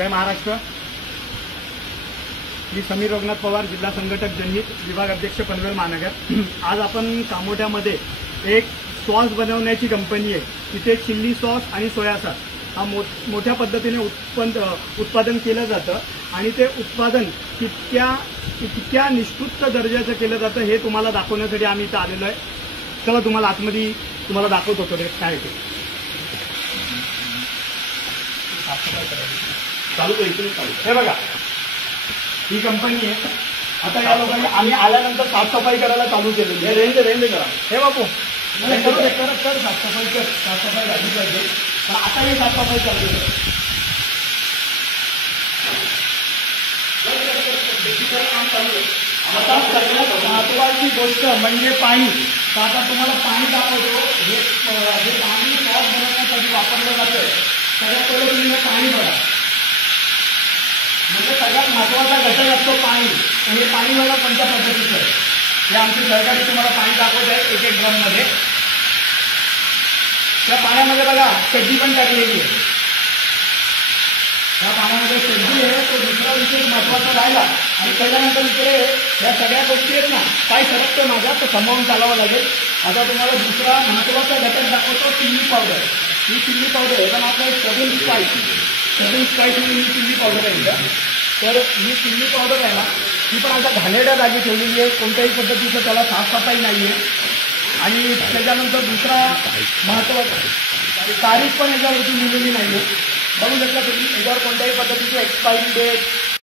जय महाराष्ट्र। मी समीर रघुनाथ पवार, जिल्हा संघटक जनहित, विभाग अध्यक्ष पनवेल महानगर। आज आपण कामोठ्यामध्ये एक सॉस बनवण्याची कंपनी आहे, तिथे चिल्ली सॉस आणि सोया सॉस हा मोठ्या पद्धतीने उत्पादन केलं जातं आणि ते उत्पादन कितक्या निष्कृत दर्जाचं केलं जातं हे तुम्हाला दाखवण्यासाठी आम्ही इथं आलेलो आहे। चला तुम्हाला आतमध्ये तुम्हाला दाखवतो ते काय ते चालू हे बघा, ही कंपनी आहे। आता या लोकांनी आम्ही आल्यानंतर साफसफाई करायला चालू केलेली आहे। रेंज करा हे बापू, कर साफसफाई झाली पाहिजे, पण आता ही साफसफाई चालू आहे। आता सगळ्यात महत्वाची गोष्ट म्हणजे पाणी। तर आता तुम्हाला पाणी दाखवतो। हे पाणी सॉस बनवण्यासाठी वापरलं जातं। सगळ्यात पहिले तुम्ही पाणी भरा, म्हणजे सगळ्यात महत्वाचा घटक असतो पाणी। हे पाणी बघा कोणत्या पद्धतीचं आहे, हे आमची सहकारी तुम्हाला पाणी दाखवत आहे एक ड्रम मध्ये। त्या पाण्यामध्ये बघा चड्डी पण टाकलेली आहे। त्या पाण्यामध्ये चड्डी आहे, तो दुसरा विषय महत्वाचा राहिला। आणि त्याच्यानंतर इकडे या सगळ्या गोष्टी आहेत ना, काय सरकतो माझा तो सांभाळून चालावं लागेल। आता तुम्हाला दुसरा महत्वाचा घटक दाखवतो, चिल्ली पावडर। ही चिल्ली पावडर आहे, पण आपलं 7 स्पाइस ही चिल्ली पावडर आहे। तर ही चिल्ली पावडर आहे ना, ही पण आता घाणेरड्या जागी ठेवलेली आहे, कोणत्याही पद्धतीचं त्याला साफसफाई नाही आहे। आणि त्याच्यानंतर दुसरा महत्वाचा तारीख पण याच्यावरती लिहिलेली नाही आहे। बघू शकता तुम्ही, याच्यावर कोणत्याही पद्धतीची एक्सपायरी डेट